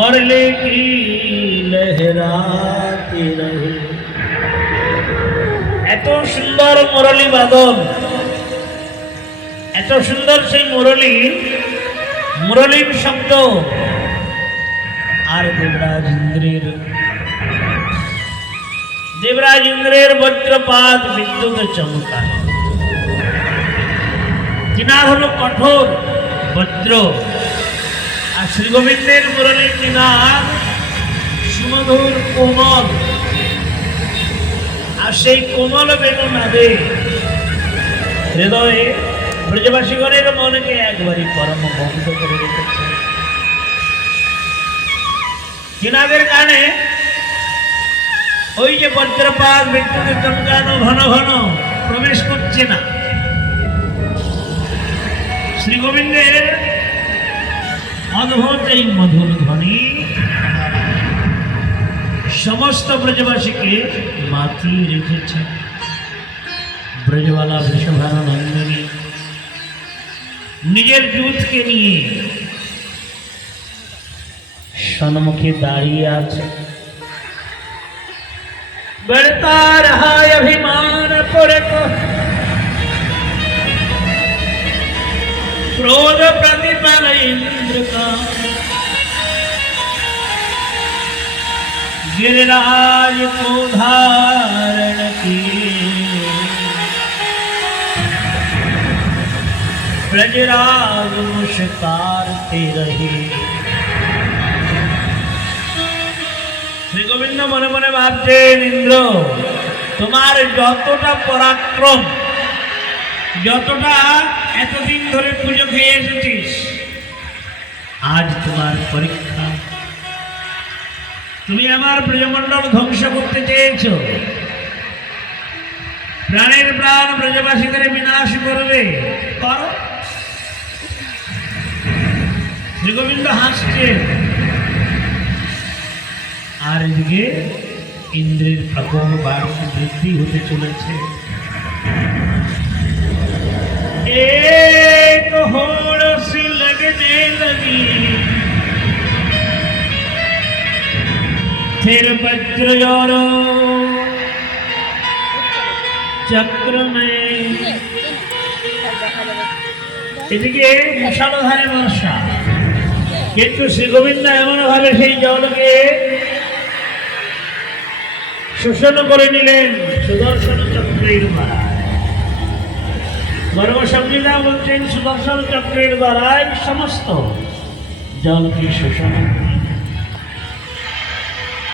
মরলে কি লহরাতে রহে। এত সুন্দর মুরলী বাদন, এত সুন্দর সেই মুরলীর শব্দ, আর দেবরাজ ইন্দ্রের বজ্রপাত বিদ্যুৎ চমকা। কিনার হলো কঠোর বজ্র, আর শ্রী গোবিন্দের মুরলীর কিনার সুমধুর কোমল, আর সেই কোমল বেণুনাদে হৃদয়ে ব্রজবাসীগণের মনকে একবারই পরম মুগ্ধ করে রেখেছে। কিনাদের কানে ওই যে বজ্রপাত বিদ্যুতের চমকানো ঘন ঘন প্রবেশ করছে না। শ্রী গোবিন্দের অদ্ভুত এই মধুর ধ্বনি সমস্ত ব্রজবাসীকে মাতিয়ে রেখেছে। ব্রজবালা বৃষভানন্দিনী নিজের দূতকে নিয়ে সম্মুখে দাঁড়িয়ে আছে। बढ़ता रहा अभिमान पर को क्रोध प्रतिपल इंद्र का, गिरिराज को धारण किए ब्रजराज मुस्कारते रहे। শ্রী গোবিন্দ মনে মনে ভাবছেন, ইন্দ্র তোমার যতটা পরাক্রম, যতটা এতদিন ধরে পুজো খেয়ে এসেছিস, আজ তোমার পরীক্ষা। তুমি আমার ব্রজমণ্ডল ধ্বংস করতে চেয়েছ, প্রাণের প্রাণ ব্রজবাসীদের বিনাশ করবে, করো। শ্রী গোবিন্দ হাসছেন, আর এদিকে ইন্দ্রের প্রকোপ বাড়তি বৃদ্ধি হতে চলেছে। एक होड़ सी लगने लगी, फिर वज्र और चक्र में, এদিকে মুষলধারে বর্ষা, কিন্তু শ্রী গোবিন্দ এমন ভাবে সেই জলকে শোষণ করে নিলেন সুদর্শন চক্রের দ্বারা। গর্বসংহিতা বলছেন সুদর্শন চক্রের দ্বারাই সমস্ত জলকে শোষণ